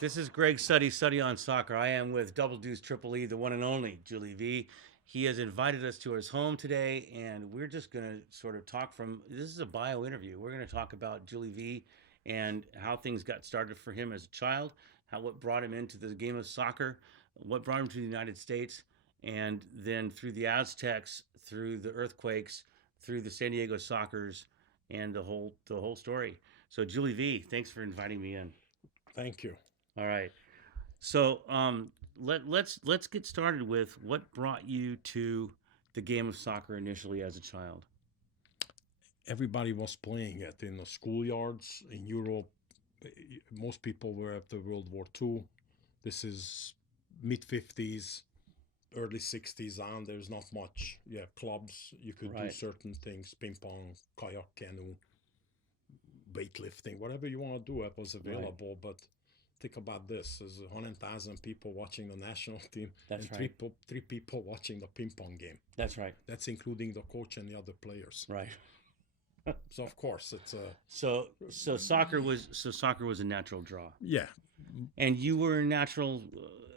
This is Greg Suddy on Soccer. I am with Double Deuce Triple E, the one and only Juli Veee. He has invited us to his home today, and we're just going to sort of talk from. This is a bio interview. We're going to talk about Juli Veee and how things got started for him as a child, how what brought him into the game of soccer, what brought him to the United States, and then through the Aztecs, through the earthquakes, through the San Diego Soccers, and the whole story. So Juli Veee, thanks for inviting me in. Thank you. All right. So let's get started with what brought you to the game of soccer initially as a child. Everybody was playing it in the schoolyards in Europe. Most people were after World War II. This is mid 50s, early 60s on. There's not much. You have clubs. You could do Right. certain things: ping pong, kayak, canoe, weightlifting, whatever you want to do. It was Right. available. But think about this: there's 100,000 people watching the national team, That's and right. three people watching the ping pong game. That's right. That's including the coach and the other players. Right. So of course it's a So soccer was a natural draw, yeah. and you were a natural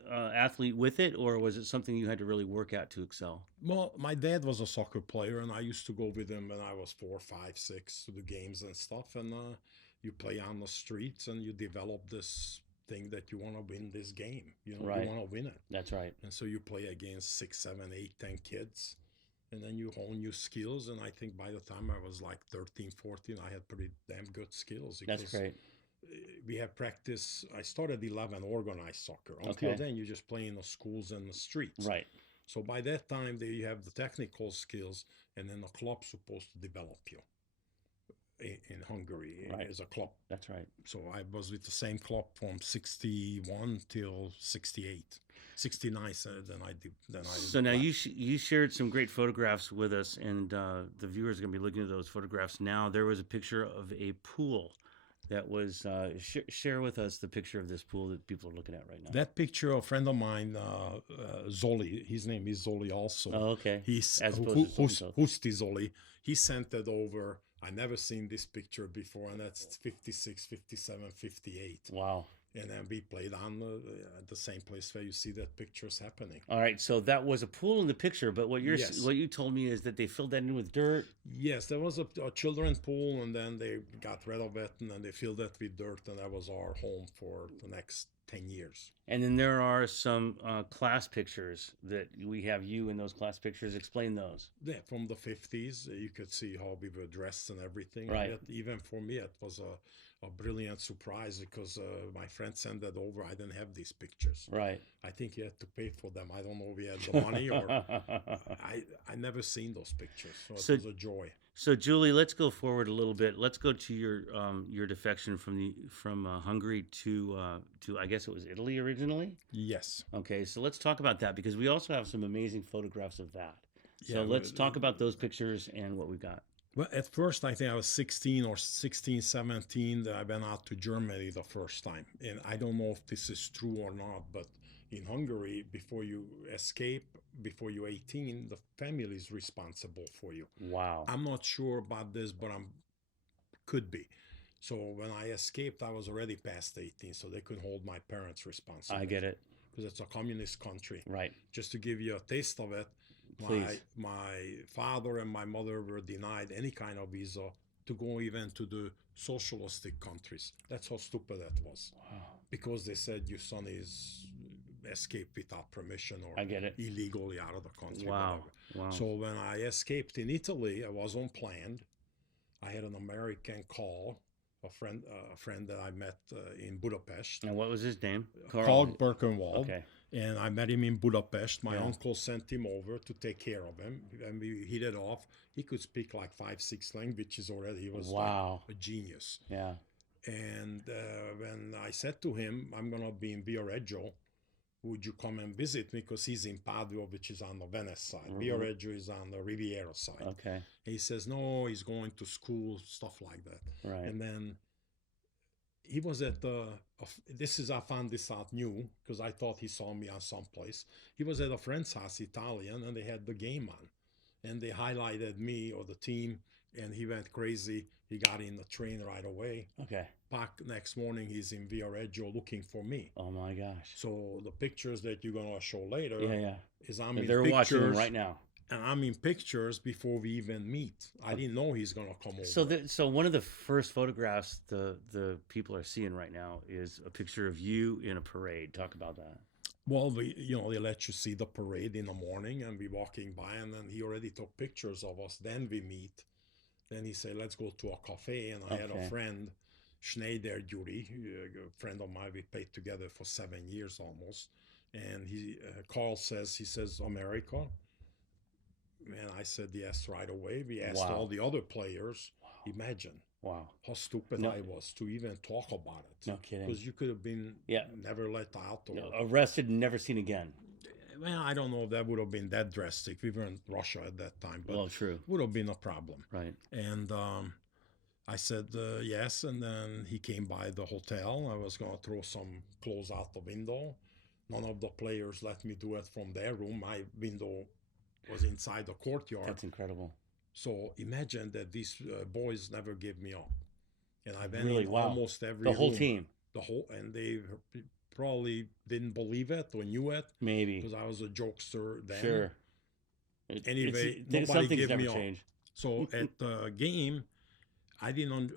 athlete with it, or was it something you had to really work at to excel? Well, my dad was a soccer player, and I used to go with him when I was 4, 5, 6 to the games and stuff. And you play on the streets, and you develop this thing that you want to win this game. You Right. want to win it, That's right. and so you play against 6, 7, 8, 10 kids, and then you hone your skills. And I think by the time I was like 13, 14, I had pretty damn good skills That's because great. we have practice. I started 11 organized soccer. Until Okay. then, you just play in the schools and the streets. Right. So by that time, they have the technical skills, and then the club's supposed to develop you in Hungary Right. as a club. That's right. So I was with the same club from 61 till 68. 69, so then I So now left. you shared some great photographs with us, and the viewers are going to be looking at those photographs now. There was a picture of a pool that was share with us the picture of this pool that people are looking at right now. That picture, a friend of mine, Zoli, his name is Zoli also. Oh, okay. He's As opposed to so and so. Husti Zoli. He sent it over. I never seen this picture before, and that's 56, 57, 58. Wow. And then we played on the same place where you see that pictures happening. All right. So that was a pool in the picture, but Yes. what you told me is that they filled that in with dirt. Yes, there was a children pool, and then they got rid of it, and then they filled it with dirt, and that was our home for the next 10 years. And then there are some class pictures that we have you in those class pictures. Explain those. Yeah, from the 50s, you could see how we were dressed and everything. Right. And even for me, it was a brilliant surprise because my friend sent that over. I didn't have these pictures. Right. I think he had to pay for them. I don't know if he had the money or I never seen those pictures, so it So was a joy. So, Julie, let's go forward a little bit. Let's go to your defection from Hungary to I guess it was Italy originally. Yes. Okay, so let's talk about that because we also have some amazing photographs of that. So Yeah. let's talk about those pictures and what we've got. Well, at first, I think I was 16 or 16, 17 that I went out to Germany the first time. And I don't know if this is true or not, but in Hungary, before you escape, before you're 18, the family is responsible for you. Wow, I'm not sure about this, but I'm could be. So when I escaped, I was already past 18, so they could hold my parents I responsible get it. because it's a communist country. Right, Just to give you a taste of it, please. my father and my mother were denied any kind of visa to go even to the socialistic countries. That's how stupid that was. Wow, Because they said your son is escaped without permission or I get it. illegally out of the country, Wow, whatever. wow. So when I escaped in Italy, I was unplanned. I had an American call, a friend that I met in Budapest, And what was his name? Carl Birkenwald. Okay. And I met him in Budapest. My Yeah. uncle sent him over to take care of him, and we hit it off. He could speak like 5, 6 languages already. He was Wow. like a genius. Yeah. And when I said to him, I'm going to be in Viareggio, would you come and visit me? Because he's in Padua, which is on the Venice side. Viareggio is on the Riviera side. Okay. He says, no, he's going to school, stuff like that. Right. And then he was at I found this out new because I thought he saw me on someplace. He was at a friend's house, Italian, and they had the game on. And they highlighted me or the team and he went crazy. He got in the train right away. Okay. Back next morning, he's in Viareggio looking for me. Oh my gosh. So the pictures that you're gonna show Yeah, later yeah. is I'm Yeah, in they're watching them pictures, right now. and I'm in pictures before we even meet. I Okay. didn't know he's gonna come So, over. so one of the first photographs the people are seeing right now is a picture of you in a parade. Talk about that. Well, they let you see the parade in the morning, and we walking by, and then he already took pictures of us. Then we meet. Then he said, "Let's go to a cafe." And I had a Okay. friend, Schneider Juli, a friend of mine. We played together for 7 years almost. And Carl says, he says, "America." And I said yes right away. We asked all Wow. the other players. Wow. Imagine Wow. how stupid No, I was to even talk about it, no kidding. because you could have been Yeah. never let out, No, or arrested and never seen again. well, I don't know if that would have been that drastic. We were in Russia at that time, but Well, true. would have been a problem. Right. And I said yes, and then he came by the hotel. I was going to throw some clothes out the window. None of the players let me do it from their room. My window was inside the courtyard. That's incredible. So imagine that these boys never gave me up. And I went Really, in wow. almost every The whole room. team. And they probably didn't believe it or knew it, Maybe. because I was a jokester then. Sure. Anyway, some nobody things gave never me up. change. So at the game, I didn't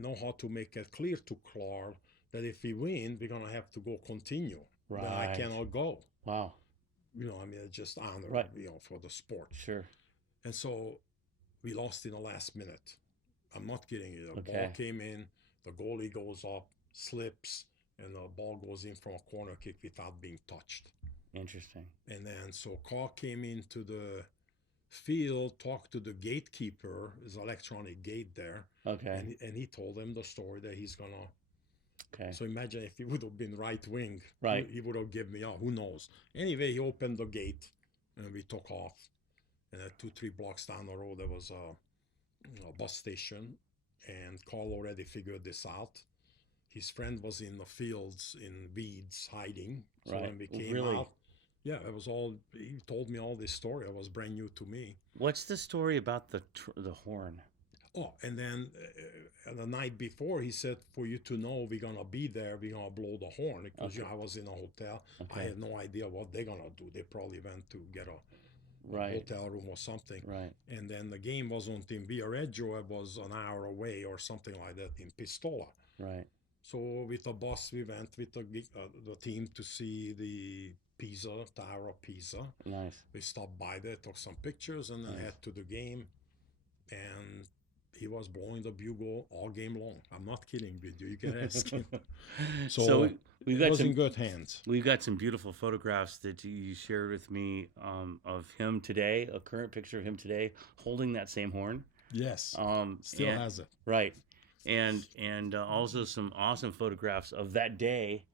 know how to make it clear to Clark that if we win, we're gonna have to go continue. Then I Right. cannot go. Wow. I mean, it's just honor, Right. for the sport. Sure. And so we lost in the last minute. I'm not kidding you. The Okay. ball came in, the goalie goes up, slips, and the ball goes in from a corner kick without being touched. Interesting. And then so Carl came into the field, talked to the gatekeeper, his electronic gate there, Okay. and he told him the story that he's gonna. Okay. So imagine if he would have been right wing, Right. he would have given me up. Who knows? Anyway, he opened the gate, and we took off. And at 2-3 blocks down the road, there was a bus station, and Carl already figured this out. His friend was in the fields in weeds hiding. So Right. when we came Really? out, yeah, it was all. He told me all this story. It was brand new to me. What's the story about the horn? Oh, and then the night before, he said, "For you to know, we're gonna be there. We're gonna blow the horn," because Okay. I was in a hotel. I Okay. had no idea what they're gonna do. They probably went to get a Right. hotel room or something. Right. And then the game wasn't in Viareggio. It was an hour away or something like that in Pistola. Right. So with the bus, we went with the team to see the Pisa, Tower of Pisa. Nice. We stopped by there, took some pictures, and then Nice. head to the game. And he was blowing the bugle all game long. I'm not kidding with you. You can ask him. So we've it got was in some good hands. we've got some beautiful photographs that you shared with me of him today. A current picture of him today holding that same horn. Yes, still and- has it. Right. And also some awesome photographs of that day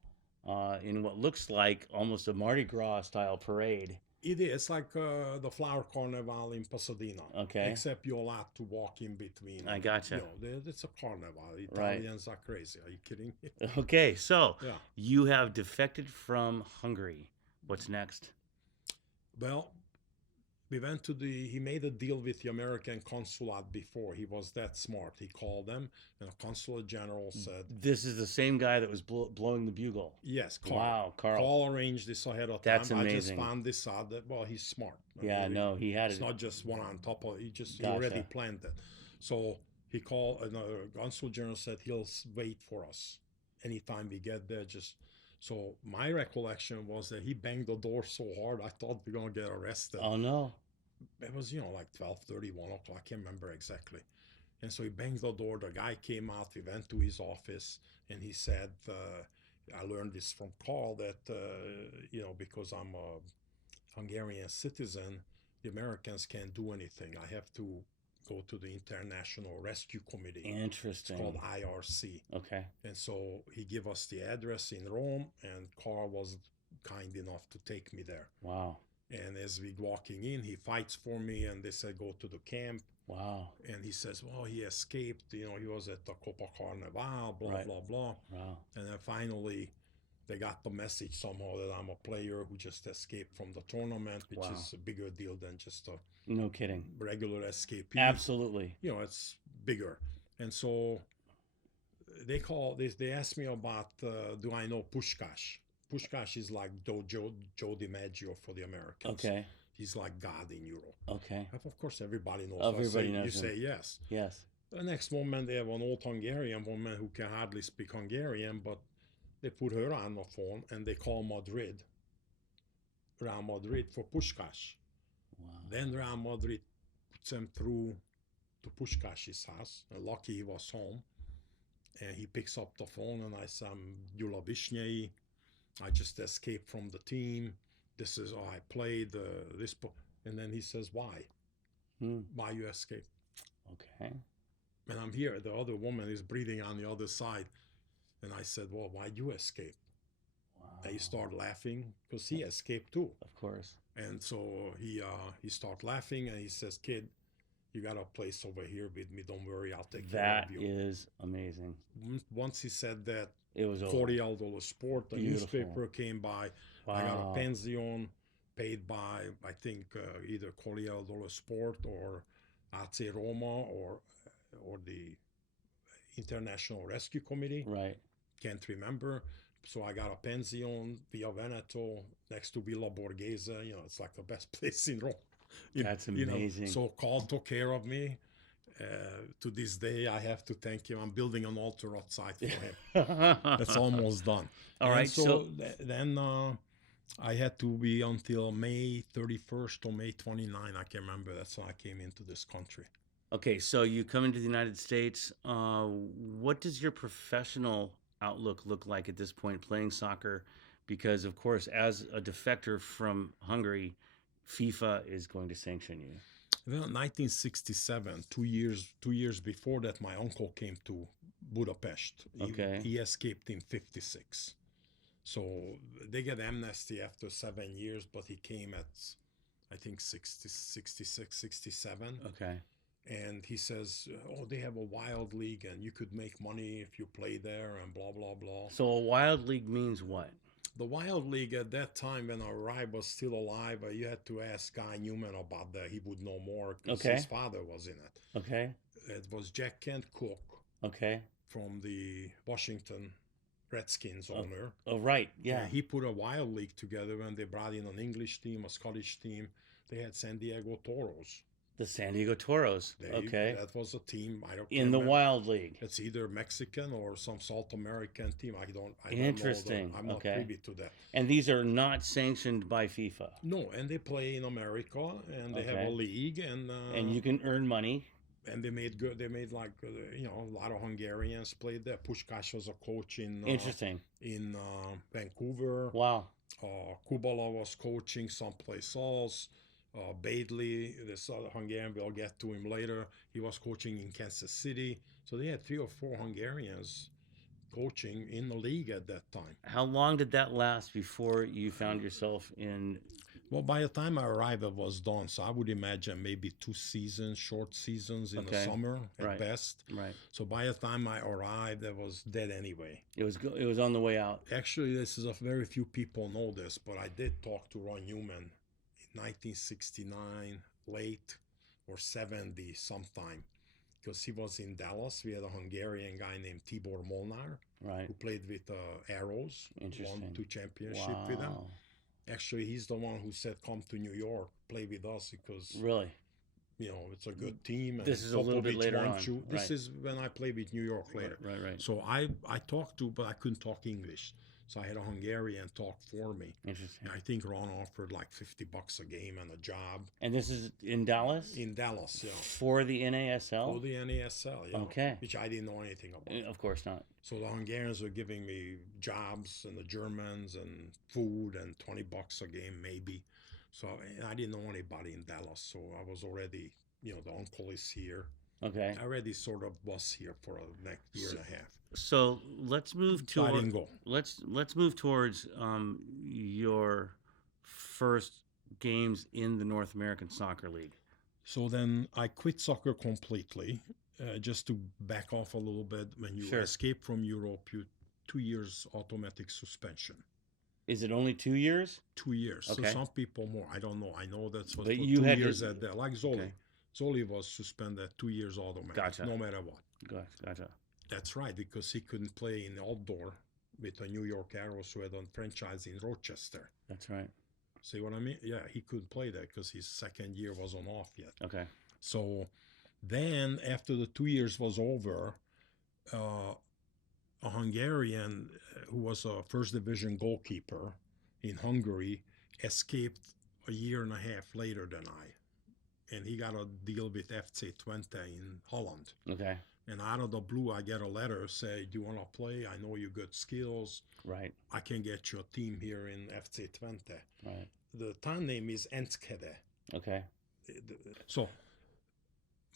in what looks like almost a Mardi Gras style parade. It is. It's like the Flower Carnival in Pasadena. Okay. Except you're allowed to walk in between. I gotcha. It's a carnival. Right. Italians are crazy. Are you kidding me? Okay, so Yeah. you have defected from Hungary. What's next? Well, we went to he made a deal with the American consulate before. He was that smart. He called them, and the consulate general said, This is the same guy that was blowing the bugle. yes, Carl. Wow, Carl. Carl arranged this ahead of time. That's I just amazing. found this out that, well, he's smart. Yeah, no, he had It's it. not just one on top of it. He Gotcha. already planned it. So he called, another consul general said he'll wait for us. Anytime we get there, just. So my recollection was that he banged the door so hard, I thought we were going to get arrested. Oh no. It was, like 12:30, 1 o'clock. I can't remember exactly. And so he banged the door. The guy came out. We went to his office, and he said, I learned this from Carl that, because I'm a Hungarian citizen, the Americans can't do anything. I have to go to the International Rescue Committee. Interesting. It's called IRC. Okay. And so he gave us the address in Rome, and Carl was kind enough to take me there. Wow. And as we walking in, he fights for me, and they said, go to the camp. Wow. And he says, well, he escaped. He was at the Copa Carnival, blah, Right. blah, blah. Wow. And then finally, they got the message somehow that I'm a player who just escaped from the tournament, which Wow. is a bigger deal than just a No kidding. regular escapee. Absolutely. You know, it's bigger. And so they asked me about do I know Pushkash. Pushkash is like Joe DiMaggio for the Americans. Okay. He's like God in Europe. Okay. Of course, everybody knows. Everybody knows you him. say yes. Yes. The next moment, they have an old Hungarian woman who can hardly speak Hungarian, but they put her on the phone and they call Real Madrid for Pushkash. Wow. Then Real Madrid puts him through to Pushkash's house. And lucky he was home. And he picks up the phone and I say, I'm Juli Veee. I just escaped from the team. This is how I played. And then he says, why? Why you escape? Okay. And I'm here. The other woman is breathing on the other side. And I said, well, why you escape? Wow. And he started laughing because he escaped too. Of course. And so he started laughing and he says, kid, you got a place over here with me. Don't worry, I'll take care of you. That is amazing. Once he said that, it was over. Corriere dello Sport, the newspaper came by. Wow. I got a pension paid by, I think, either Corriere dello Sport or AC Roma or the International Rescue Committee. Right. Can't remember. So I got a pension via Veneto next to Villa Borghese. You know, it's like the best place in Rome. That's amazing. So Carl took care of me. To this day, I have to thank him. I'm building an altar outside for him. That's almost done. All right. So then I had to be until May 31st or May 29. I can't remember. That's when I came into this country. Okay. So you come into the United States. What does your professional outlook look like at this point playing soccer? Because, of course, as a defector from Hungary, FIFA is going to sanction you. Well, 1967, 2 years before that, my uncle came to Budapest. He escaped in 56. So they get amnesty after 7 years, but he came at, I think, 66, 67. Okay. And he says, oh, they have a wild league and you could make money if you play there and blah, blah, blah. So a wild league means what? The Wild League at that time, when I arrived, was still alive. You had to ask Guy Newman about that. He would know more because his father was in it. Okay. It was Jack Kent Cook. Okay. From the Washington Redskins owner. Oh, right. Yeah. He put a Wild League together and they brought in an English team, a Scottish team. They had San Diego Toros. The San Diego Toros. Okay. That was a team. I don't in the Wild League. It's either Mexican or some South American team. I don't Interesting. know. I'm not privy to that. And these are not sanctioned by FIFA. No, and they play in America, and they have a league, and you can earn money. And they made good. They made like a lot of Hungarians played there. Puskás was a coach in in Vancouver. Wow. Kubala was coaching someplace else. Badley, this other Hungarian, we'll get to him later. He was coaching in Kansas City. So they had 3 or 4 Hungarians coaching in the league at that time. How long did that last before you found yourself in? Well, by the time I arrived, it was done. So I would imagine maybe 2 seasons, short seasons in the summer at best. Right. So by the time I arrived, it was dead anyway. It was on the way out. Actually, this is very few people know this, but I did talk to Ron Newman 1969, late or 70 sometime, because he was in Dallas. We had a Hungarian guy named Tibor Molnár, who played with Arrows, won 2 championships with them. Actually, he's the one who said, come to New York, play with us, because it's a good team. And this is a little bit later on. This is when I played with New York later. Right. So I talked to, but I couldn't talk English. So I had a Hungarian talk for me. Interesting. I think Ron offered like $50 a game and a job. And this is in Dallas? In Dallas, yeah. For the NASL? For the NASL, yeah. Okay. Which I didn't know anything about. Of course not. So the Hungarians were giving me jobs, and the Germans, and food, and $20 a game maybe. So I didn't know anybody in Dallas. So I was already, the uncle is here. Okay. I already sort of was here for the next year and a half. So let's move to I didn't go. Let's move towards your first games in the North American Soccer League. So then I quit soccer completely, just to back off a little bit. When you escape from Europe, you 2 years automatic suspension. Is it only 2 years? 2 years. So Okay. some people more. I don't know. I know that's what But for you two had years to. at there. Like Zoli. Okay. Zoli was suspended 2 years automatic, Gotcha. no matter what. Gotcha. That's right, because he couldn't play in the outdoor with the New York Arrows, who had a franchise in Rochester. That's right. See what I mean? Yeah, he couldn't play there because his second year wasn't off yet. Okay. So then, after the 2 years was over, a Hungarian who was a first division goalkeeper in Hungary escaped a year and a half later than I. And he got a deal with FC Twente in Holland. Okay. And out of the blue, I get a letter say, "Do you want to play? I know you got skills. Right. I can get you a team here in FC Twente." Right. The town name is Enschede. Okay. So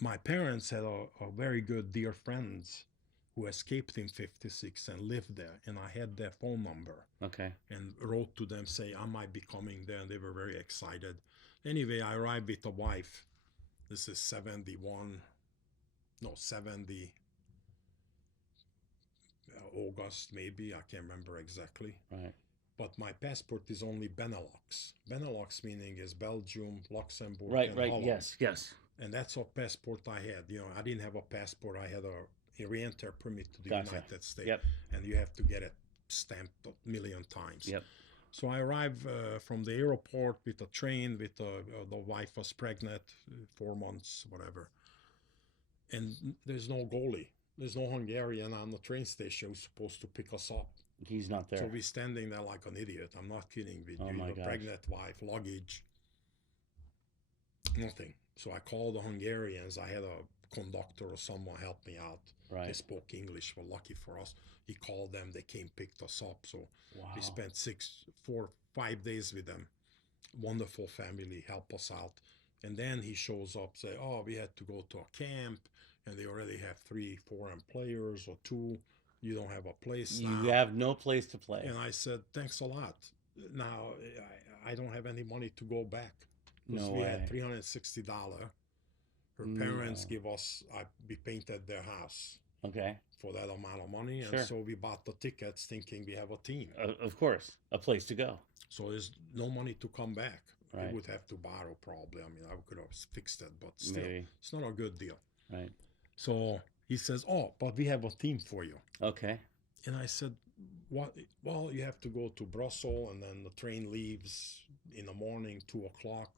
my parents had a very good dear friends who escaped in 56 and lived there. And I had their phone number. Okay. And wrote to them, say, I might be coming there. And they were very excited. Anyway, I arrived with a wife. This is 70 August, maybe. I can't remember exactly. Right. But my passport is only Benelux. Benelux meaning is Belgium, Luxembourg, Right. and Right. Holland. Yes. And that's what passport I had. I didn't have a passport. I had a re-enter permit to the Gotcha. United States. Yep. And you have to get it stamped a million times. Yep. So I arrived from the airport with a train. With the wife was pregnant, 4 months, whatever. And there's no goalie. There's no Hungarian on the train station who's supposed to pick us up. He's not there. So we're standing there like an idiot. I'm not kidding with Oh you. my The gosh. pregnant wife, luggage, nothing. So I called the Hungarians. I had a conductor or someone help me out. Right. They spoke English. Well, lucky for us. He called them. They came, picked us up. So Wow. we spent 5 days with them. Wonderful family, help us out. And then he shows up, say, "Oh, we had to go to a camp, and they already have 3 foreign players or 2. You don't have a place now." You have no place to play. And I said, "Thanks a lot. Now I don't have any money to go back because No we way. had $360. Her parents give us. We painted their house Okay. for that amount of money, and Sure. so we bought the tickets, thinking we have a team. Of course, a place to go. So there's no money to come back. Right. We would have to borrow probably. I mean, I could have fixed it, but still, Maybe. it's not a good deal. Right. So he says, "Oh, but we have a team for you." Okay. And I said, "What?" "Well, you have to go to Brussels, and then the train leaves in the morning, 2 o'clock,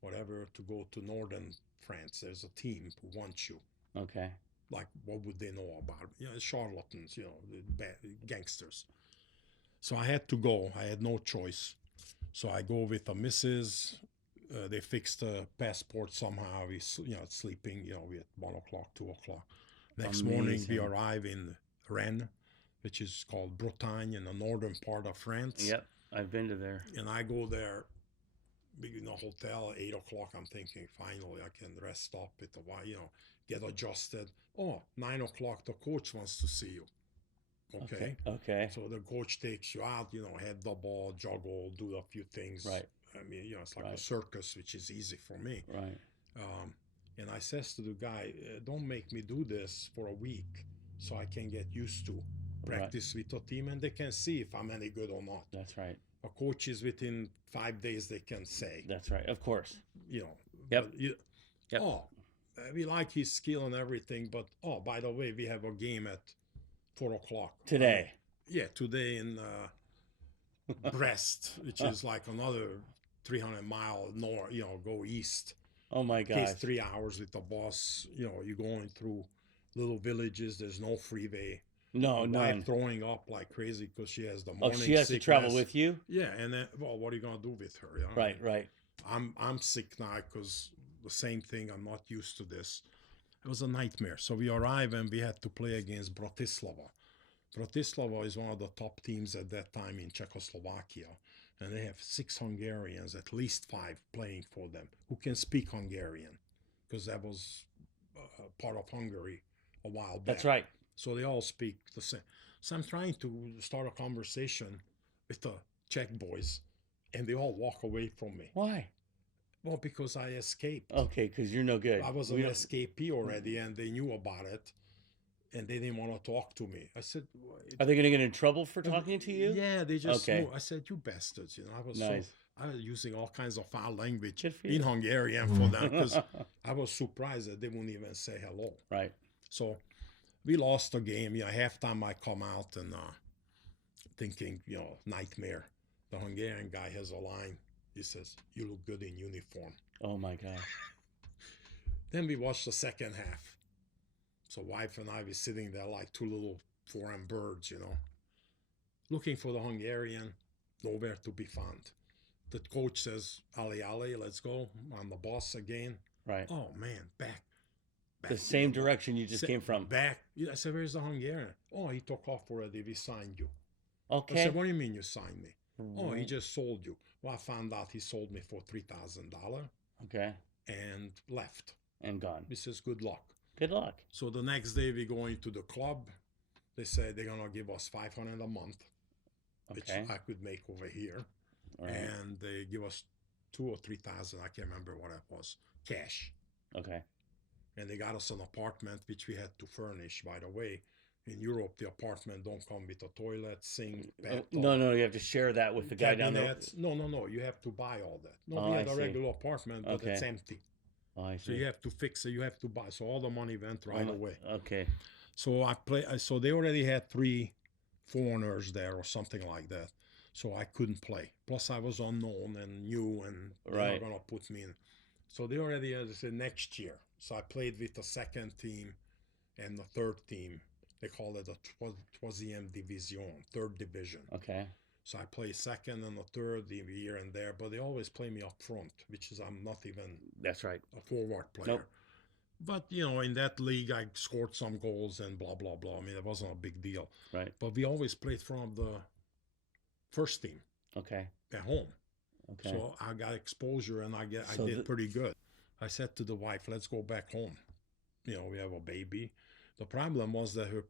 whatever, to go to northern France. There's a team who wants you." Okay. Like, what would they know about? Charlatans, the bad gangsters. So I had to go. I had no choice. So I go with the missus. They fixed the passport somehow. We, sleeping, we at 1 o'clock, 2 o'clock. Next morning, we Amazing. arrive in Rennes, which is called Bretagne in the northern part of France. Yep. I've been to there. And I go there, in a hotel at 8 o'clock. I'm thinking, finally, I can rest up with the, get adjusted. Oh, 9 o'clock, the coach wants to see you. Okay. So the coach takes you out, head the ball, juggle, do a few things. Right. I mean, it's like Right. a circus, which is easy for me. Right. And I says to the guy, "Don't make me do this for a week so I can get used to practice with the team, and they can see if I'm any good or not." That's right. A coach is within 5 days, they can say. That's right. Of course. Yep. Yep. Oh, we like his skill and everything, but by the way, we have a game at 4 o'clock. Today. Today in Brest, which is like another 300 mile north, go east. Oh my Takes gosh. 3 hours with the bus. You're going through little villages. There's no freeway. No, My none. wife throwing up like crazy because she has the Oh, morning she has to travel sickness. with you? Yeah, and then, what are you gonna do with her? Right. I'm sick now because the same thing. I'm not used to this. It was a nightmare. So we arrived and we had to play against Bratislava. Bratislava is one of the top teams at that time in Czechoslovakia, and they have 6 Hungarians, at least 5 playing for them, who can speak Hungarian, because that was part of Hungary a while back. That's right. So they all speak the same. So I'm trying to start a conversation with the Czech boys, and they all walk away from me. Why? Well, because I escaped. Okay, because you're no good. I was an escapee already, and they knew about it. and they didn't want to talk to me. I said, Are they going to get in trouble for talking to you? Yeah, they just Okay. moved. I said, you bastards. Nice. I was using all kinds of foul language Good for in you. Hungarian for them because I was surprised that they wouldn't even say hello. Right. So we lost the game. Halftime I come out and thinking, nightmare. The Hungarian guy has a line. He says, you look good in uniform. Oh my gosh. Then we watched the second half. So wife and I were sitting there like two little foreign birds, looking for the Hungarian, nowhere to be found. The coach says, Ali, let's go. I'm the boss again. Right. Oh, man, back. The same direction you just came from. Back. I said, where's the Hungarian? Oh, he took off already. We signed you. Okay. I said, what do you mean you signed me? Oh, he just sold you. Well, I found out he sold me for $3,000. Okay. And left. And gone. He says, good luck. Good luck. So the next day we go into the club. They say they're going to give us $500 a month, which I could make over here. Right. And they give us $2,000 or $3,000. I can't remember what it was. Cash. Okay. And they got us an apartment, which we had to furnish, by the way. In Europe, the apartment don't come with a toilet, sink, bathtub. No, you have to share that with the guy down there. No, you have to buy all that. No, we had a regular apartment, but it's empty. Oh, I see. So you have to fix it, you have to buy. So all the money went right away. Okay. So so they already had 3 foreigners there or something like that. So I couldn't play. Plus I was unknown and new, and they were gonna put me in. So they already had said next year. So I played with the second team and the third team. They call it the troisième division, third division. Okay. So I play second and the third here and there, but they always play me up front, which is I'm not even That's right. a forward player. Nope. But, in that league, I scored some goals and blah, blah, blah. I mean, it wasn't a big deal. Right. But we always played from the first team. Okay. At home. Okay. So I got exposure and I did pretty good. I said to the wife, let's go back home. We have a baby. The problem was that her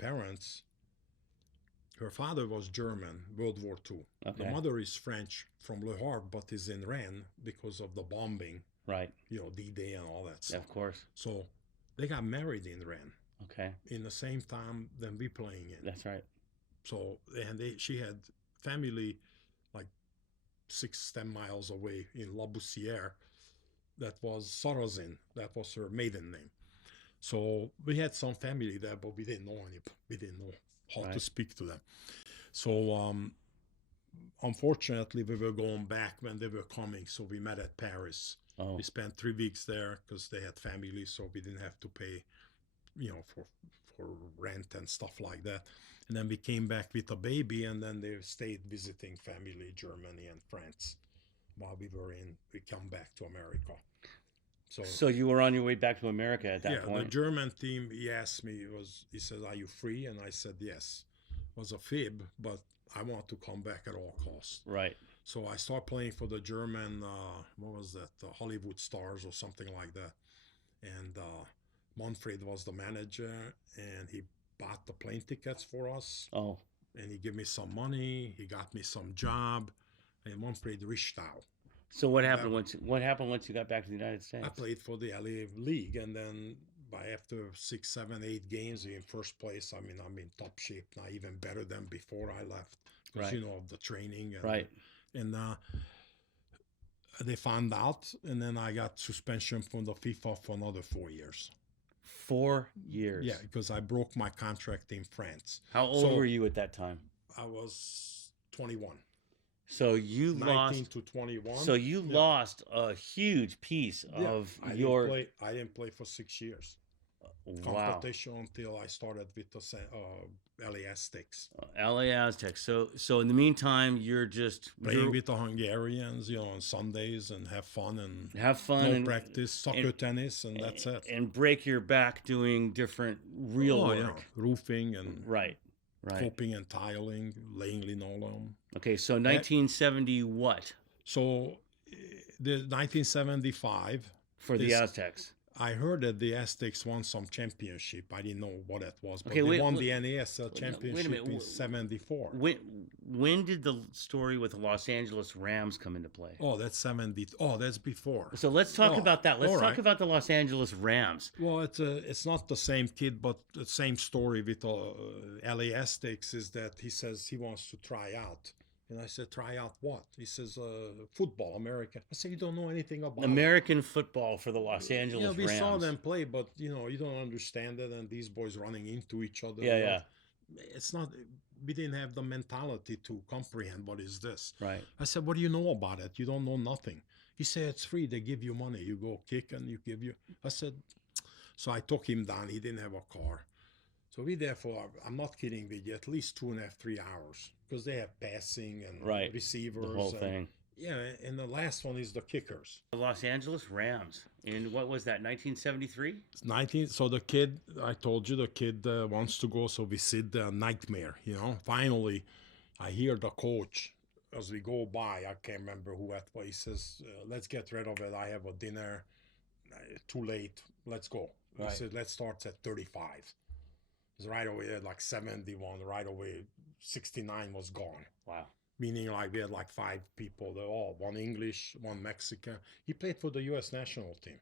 father was German, World War II. Okay. The mother is French from Le Havre, but is in Rennes because of the bombing. Right. D-Day and all that stuff. Of course. So they got married in Rennes. Okay. In the same time than we playing in. That's right. So, and she had family like 6-10 miles away in La Bussière. That was Sarrazin. That was her maiden name. So we had some family there, but we didn't know we didn't know how to speak to them. So unfortunately, we were going back when they were coming. So we met at Paris. Oh. We spent 3 weeks there because they had family, so we didn't have to pay, for rent and stuff like that. And then we came back with a baby, and then they stayed visiting family, Germany and France. While we come back to America. So you were on your way back to America at that point? Yeah, the German team, he asked me, he said, are you free? And I said, yes. It was a fib, but I want to come back at all costs. Right. So I started playing for the German, what was that, the Hollywood Stars or something like that. And Manfred was the manager, and he bought the plane tickets for us. Oh. And he gave me some money. He got me some job. And Manfred Richtau. So what happened once you got back to the United States? I played for the LA League, and then after 6, 7, 8 games in first place, I mean, I'm in top shape now, even better than before I left, because of the training. And, and they found out, and then I got suspension from the FIFA for another 4 years. 4 years? Yeah, because I broke my contract in France. How old were you at that time? I was 21. So you 19 to 21. So you lost a huge piece of your. I didn't play for 6 years. Wow. Competition until I started with the LA Aztecs. LA Aztecs. So in the meantime, you're just playing with the Hungarians, on Sundays, and have fun and practice soccer, tennis, and that's it. And break your back doing different real work, yeah. Roofing and right. Coping and tiling, laying linoleum. Okay, so 1970 what? So the 1975 for the Aztecs. I heard that the Aztecs won some championship. I didn't know what that was, but Okay, they wait, won wait, the NASL no, wait a minute. championship in '74. When did the story with the Los Angeles Rams come into play? Oh, that's 70. Oh, that's before. So let's talk Oh, about that. Let's all talk right. about the Los Angeles Rams. Well, it's not the same kid, but the same story with LA Aztecs is that he says he wants to try out. And I said, try out what? He says, football, American. I said, you don't know anything about it. American football for the Los Angeles We Rams. saw them play, but you don't understand it, and these boys running into each other. Yeah, yeah. It's not. We didn't have the mentality to comprehend what is this. Right. I said, what do you know about it? You don't know nothing. He said, it's free. They give you money. You go kick and you give you. I said, so I took him down. He didn't have a car. So we there for, I'm not kidding with you, at least 2.5, 3 hours, because they have passing and receivers. The whole thing. Yeah, and the last one is the kickers. The Los Angeles Rams. In what was that, 1973? 19. So the kid, I told you, the kid wants to go. So we sit there, nightmare, Finally, I hear the coach as we go by. I can't remember who at what. He says, let's get rid of it. I have a dinner. Too late. Let's go. He said, let's start at 35. Because right away, at like 71, right away, 69 was gone. Wow. Meaning like we had like 5 people. They're all one English, one Mexican. He played for the U.S. national team.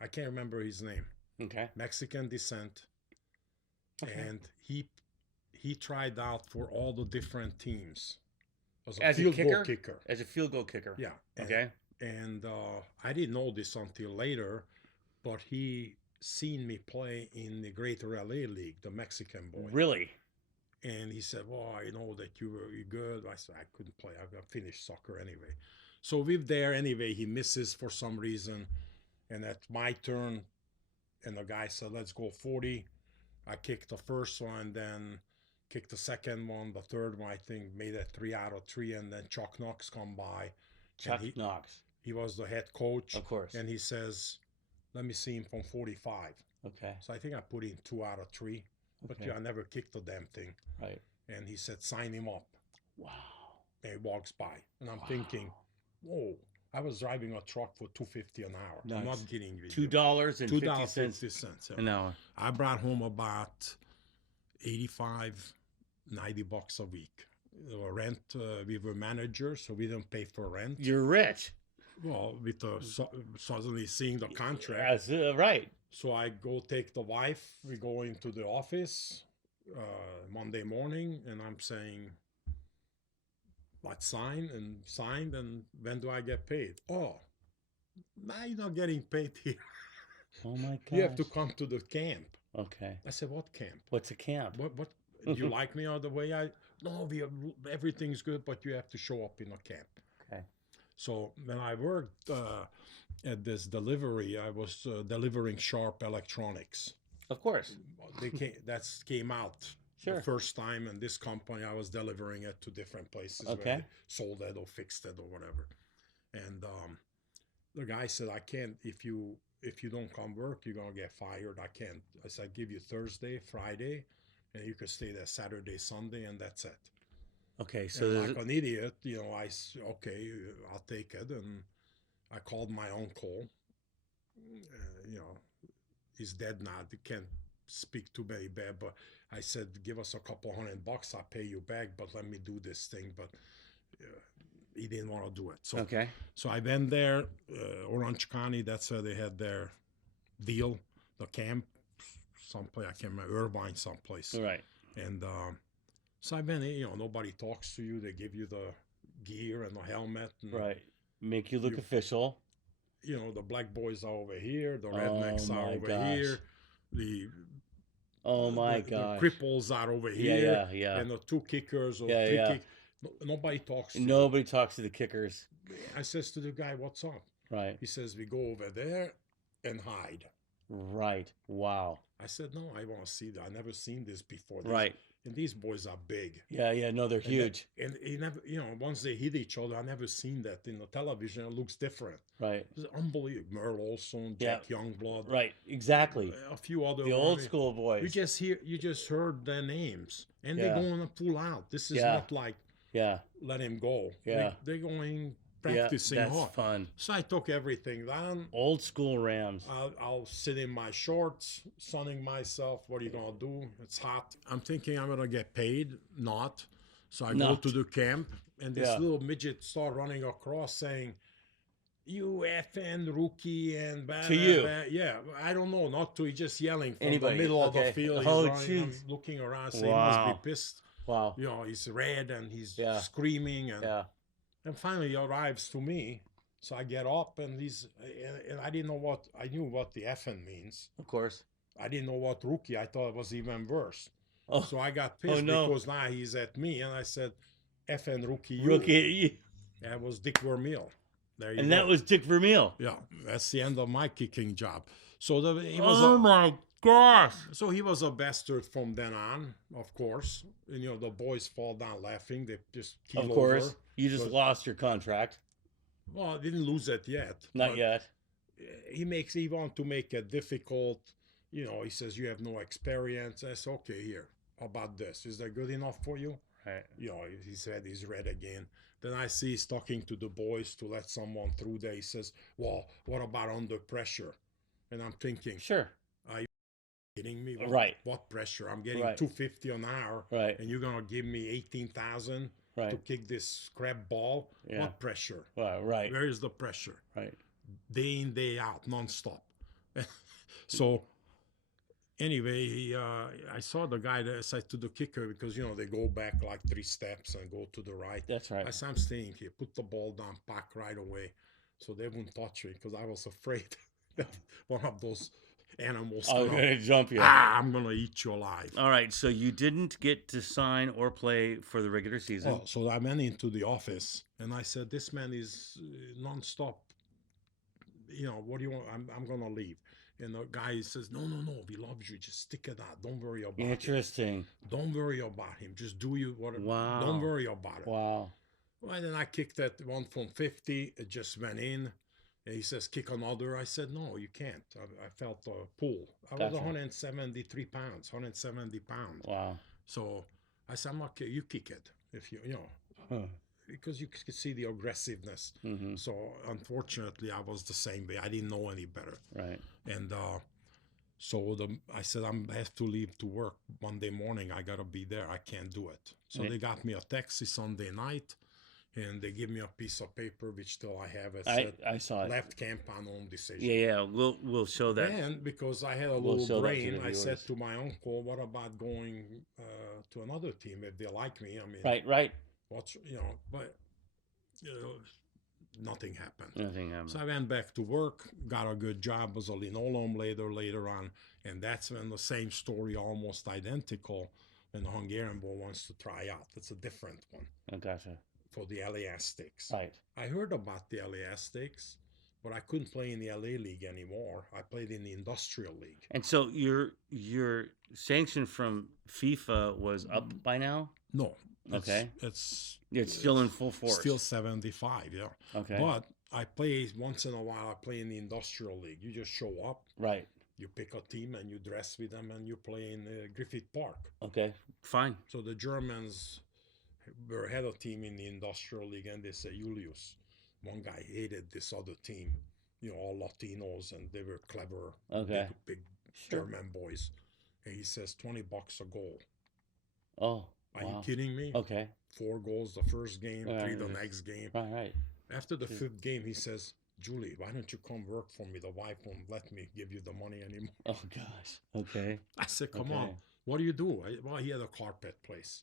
I can't remember his name. Okay. Mexican descent. Okay. And he tried out for all the different teams As a field goal kicker. As a field goal kicker. Yeah. Okay. And I didn't know this until later, but he seen me play in the Greater LA League, the Mexican boy. Really? And he said, well, I know that you're good. I said, I couldn't play. I finished soccer anyway. So we're there anyway. He misses for some reason. And at my turn, and the guy said, let's go 40. I kicked the first one, then kicked the second one. The third one, I think, made it 3 out of 3. And then Chuck Knox come by. Chuck Knox. He was the head coach. Of course. And he says, let me see him from 45. Okay. So I think I put in 2 out of 3. But Okay. I never kicked the damn thing. Right. And he said, sign him up. Wow. And he walks by. And I'm thinking, whoa, I was driving a truck for $2.50 an hour. Nice. I'm not kidding you. $2.50 an hour. I brought home about 85, $90 a week. Rent, we were managers, so we didn't pay for rent. You're rich. Well, with the suddenly seeing the contract. Yes, right. So I go take the wife. We go into the office Monday morning, and I'm saying, let's sign, and signed, and when do I get paid? Oh, now you're not getting paid here. Oh my God. You have to come to the camp. Okay. I said, what camp? What's a camp? What do you like me or the way I? No, everything's good, but you have to show up in a camp. Okay. So when I worked at this delivery, I was delivering Sharp Electronics. Of course. That came out Sure. the first time, and this company I was delivering it to different places Okay. where they sold it or fixed it or whatever. And the guy said, I can't, if you don't come work, you're gonna get fired. I can't. I said, I give you Thursday, Friday, and you can stay there Saturday, Sunday, and that's it. Okay, so And like an idiot, okay, I'll take it. And I called my uncle. He's dead now. He can't speak too very bad, but I said, give us a couple $100. I'll pay you back, but let me do this thing. But he didn't want to do it. So, okay. So I went there, Orange County. That's where they had their deal, the camp, someplace, I can't remember, Irvine, someplace. Right. And so I've been, nobody talks to you. They give you the gear and the helmet. And, right. Make you look official. The black boys are over here. The rednecks are over here. The gosh. The cripples are over here. Yeah. And the 2 kickers or 3 kickers. Nobody talks to Nobody talks to the kickers. I says to the guy, what's up? Right. He says, we go over there and hide. Right. Wow. I said, no, I want to see that. I never seen this before. Right. And these boys are big. Yeah. No, they're huge. And he never, once they hit each other, I never seen that in the television. It looks different. Right. It's unbelievable. Merle Olson, Jack Youngblood. Right. Exactly. A few other. The old school boys. You just heard their names, and they're going to pull out. This is not like, let him go. Yeah. They're going practicing that's hard. fun. So I took everything down. Old school Rams. I'll sit in my shorts, sunning myself. What are you gonna do? It's hot. I'm thinking I'm gonna get paid. Not. So I go Not. to the camp, and this Yeah. little midget start running across saying, "You effing rookie," and blah, To blah, you. blah. Yeah, I don't know, not to. He's just yelling from Anybody. the middle of Okay. the field. He's Oh, running. I'm jeez. looking around. So he must be Wow. pissed. Wow. You know, he's red and he's Yeah. screaming, Yeah. and finally he arrives to me. So I get up, and and I didn't know what, I knew what the effing means. Of course. I didn't know what rookie. I thought it was even worse. Oh, So I got pissed no. because now he's at me, and I said, "effing rookie, you." rookie. That was Dick Vermeil. There you And go. that was Dick Vermeil. Yeah, that's the end of my kicking job. So he was Oh my gosh. so he was a bastard from then on, of course. And you know, the boys fall down laughing. They just keel Of course. over. You just But- lost your contract. Well, I didn't lose it yet. Not but yet. He want to make it difficult. You know, he says you have no experience. I said, okay, here. How about this? Is that good enough for you? Right. You know, he said he's red again. Then I see he's talking to the boys to let someone through there. He says, well, what about under pressure? And I'm thinking, Sure. kidding me? Right. What pressure? I'm getting Right. $250 an hour, Right. and you're gonna give me 18,000 to Right. kick this crap ball? Yeah. What pressure? Right. Where is the pressure? Right. Day in, day out, nonstop. So anyway, I saw the guy that said to the kicker, because you know they go back like 3 steps and go to the right. That's right. I said, I'm staying here. Put the ball down, pack right away, so they wouldn't touch me, because I was afraid that one of those animals I was gonna, going to jump you. I'm gonna eat you alive. All right. So you didn't get to sign or play for the regular season. Oh, so I went into the office and I said, "This man is nonstop. You know, what do you want? I'm gonna leave." And the guy says, "No, we love you. Just stick it out. Don't worry about it. Interesting. Don't worry about him. Just do you what. Wow. Don't worry about it." Wow. Well, then I kicked that one from 50. It just went in. And he says, "Kick another." I said, "No, you can't." I felt a pull. I was Gotcha. 173 pounds, 170 pounds. Wow. So I said, "I'm not. You kick it if you know." Huh. Because you could see the aggressiveness. Mm-hmm. So unfortunately, I was the same way. I didn't know any better, Right. and so I said I have to leave to work Monday morning. I gotta be there. I can't do it. So Right. they got me a taxi Sunday night, and they give me a piece of paper which still I have. It I said saw it. left camp on own decision. Yeah. We'll show that. And because I had a We'll show little that to brain, the I said viewers. to my uncle, "What about going to another team if they like me?" I mean, Right. what's but nothing happened. Nothing happened. So I went back to work, got a good job as a linoleum later on, and that's when the same story, almost identical, when the Hungarian boy wants to try out. It's a different one I gotcha. for the LA Aztecs. Right. I heard about the LA Aztecs, but I couldn't play in the LA League anymore. I played in the Industrial League. And so your sanction from FIFA was up by now? No. Okay. It's It's still in full force. still 75, yeah. Okay. But I play once in a while. I play in the Industrial League. You just show up, Right. you pick a team, and you dress with them, and you play in Griffith Park. Okay. Fine. So the Germans were had a team in the Industrial League, and they say, Julius, one guy hated this other team, all Latinos, and they were clever, Okay. big Sure. German boys. And he says, $20 a goal. Oh. Are Wow. you kidding me? Okay. 4 goals the first game, 3 the next game. Right. After the Sure. 5th game, he says, Julie, why don't you come work for me? The wife won't let me give you the money anymore. Oh gosh. Okay. I said, come Okay. on, what do you do? Well, he had a carpet place.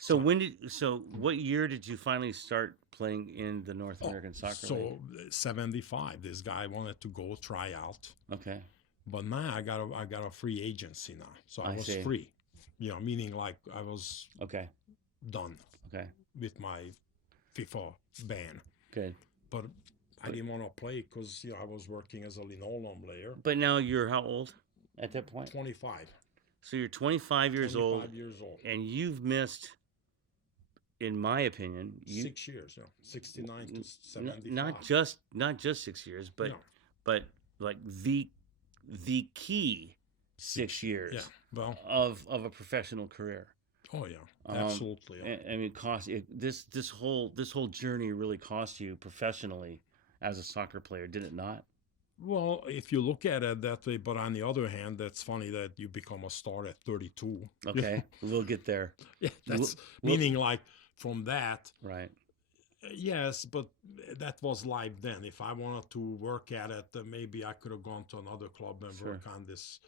So what year did you finally start playing in the North American Soccer League? So 75, this guy wanted to go try out. Okay. But now I got a free agency now. So I I was see. free. Meaning like I was Okay. done Okay. with my FIFA ban. Good. But I didn't want to play because I was working as a linoleum layer. But now you're how old at that point? 25. So you're 25 years 25 old, years old. and you've missed, in my opinion, 6 years, 69 to 75. not just 6 years, but No. but like the key 6 years Yeah. Well, of a professional career. Oh yeah, Um, absolutely. Yeah. I mean, this whole journey really cost you professionally as a soccer player, did it not? Well, if you look at it that way, but on the other hand, that's funny that you become a star at 32. You know, Okay, we'll get there. yeah, We'll, that's we'll, meaning like from that. right, Yes, but that was life then. If I wanted to work at it, maybe I could have gone to another club and sure, work on this.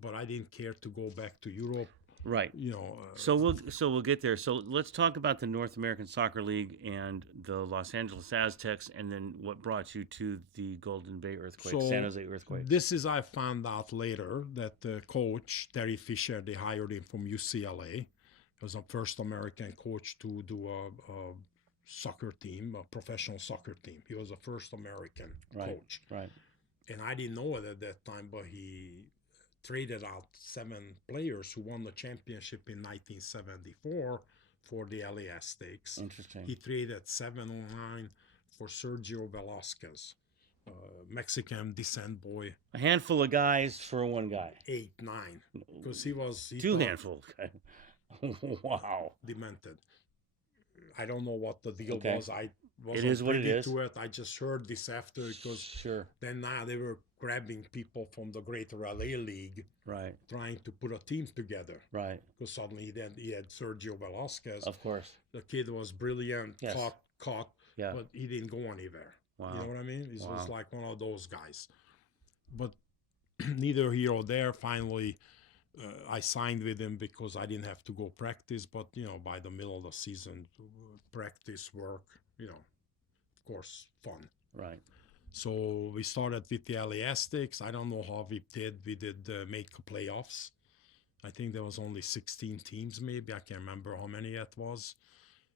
But I didn't care to go back to Europe. right. You know, So we'll get there. So let's talk about the North American Soccer League and the Los Angeles Aztecs, and then what brought you to the Golden Bay Earthquakes, San so Jose Earthquakes. this is I found out later that the coach Terry Fisher, they hired him from UCLA. He was the first American coach to do a soccer team, a professional soccer team. He was the first American Right, coach, right. and I didn't know it at that time, but he traded out 7 players who won the championship in 1974 for the LA Aztecs. Interesting. He traded 709 for Sergio Velasquez, Mexican descent boy, A handful of guys for one guy. 8-9, because he Two thought handfuls. Wow. demented. I don't know what the deal Okay. was. I It wasn't is what it privy is. to it. I just heard this after because Sure. then now they were grabbing people from the Greater LA League Right. trying to put a team together. Right. Because suddenly then he had Sergio Velasquez. Of course. The kid was brilliant, Yes. caught, Yeah. but he didn't go anywhere. Wow. You know what I mean? He was Wow. like one of those guys. But neither here or there. Finally, I signed with him because I didn't have to go practice. But you know, by the middle of the season, practice, work, you know, of course, fun. Right. So we started with the LA Aztecs. I don't know how we did. We did make playoffs. I think there was only 16 teams, maybe. I can't remember how many it was.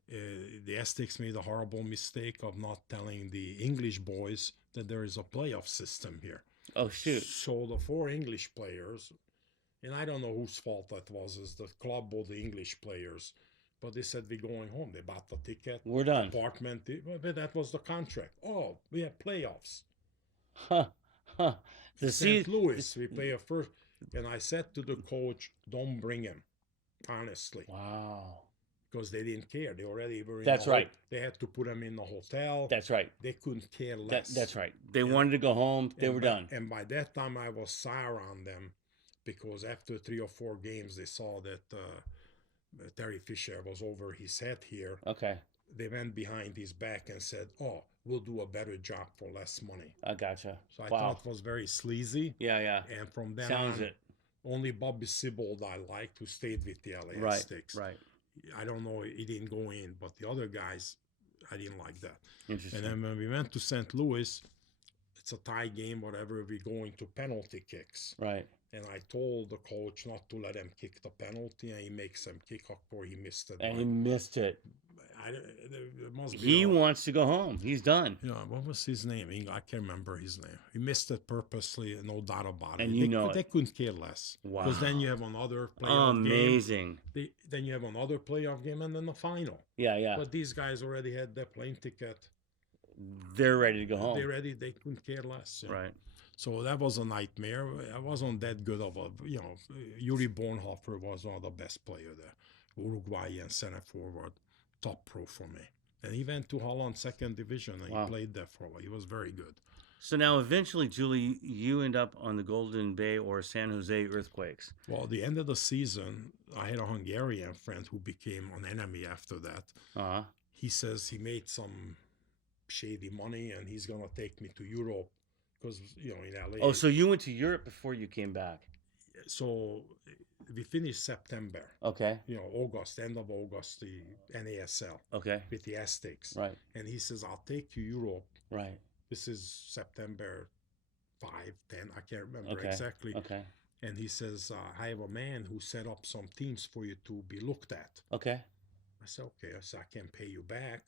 The Aztecs made a horrible mistake of not telling the English boys that there is a playoff system here. Oh shoot. So the 4 English players, and I don't know whose fault that was, is the club or the English players, but they said we're going home. They bought the ticket, We're done. apartment, but that was the contract. Oh, we have playoffs. Huh. Huh. The St. sea. Louis, we play a first. And I said to the coach, don't bring him, honestly, Wow. because they didn't care. They already were in That's right. They had to put him in the hotel. That's right. They couldn't care less. That's right. They wanted to go home. They were done. And by that time, I was sour on them because after 3 or 4 games, they saw that Terry Fisher was over his head here. Okay. They went behind his back and said, oh, we'll do a better job for less money. I gotcha. So I Wow. thought it was very sleazy. Yeah. Yeah. And from then Sounds on, it. only Bobby Sibold I liked, who stayed with the LA Right. Aztecs. Right. I don't know, he didn't go in, but the other guys, I didn't like that. Interesting. And then when we went to St. Louis, it's a tie game, whatever, we go into penalty kicks. Right. And I told the coach not to let him kick the penalty, and he makes him kick up or he missed it. And he missed it. There must be He wants to go home. He's done. you know, what was his name? I can't remember his name. He missed it purposely, no doubt about it. And you know they it. couldn't care less. Wow. Because then you have another playoff game. Amazing. Then you have another playoff game and then the final. Yeah. Yeah. But these guys already had their plane ticket. They're ready to go home. They couldn't care less. You know. Right. So that was a nightmare. I wasn't that good of a, you know, Yuri Bornhofer was one of the best players there. Uruguayan center forward, top pro for me. And he went to Holland second division and Wow. he played there for a while. He was very good. So now eventually, Julie, you end up on the Golden Bay or San Jose Earthquakes. Well, at the end of the season, I had a Hungarian friend who became an enemy after that. Uh-huh. He says he made some shady money and he's going to take me to Europe because, you know, in LA. Oh, so you went to Europe before you came back. So we finished September, Okay. you know, August, end of August, the NASL Okay. with the Aztecs. Right. And he says, I'll take you Europe. Right. This is September 5, 10, I can't remember Okay. exactly. Okay. And he says, I have a man who set up some teams for you to be looked at. Okay. I said, okay. I said, I can pay you back.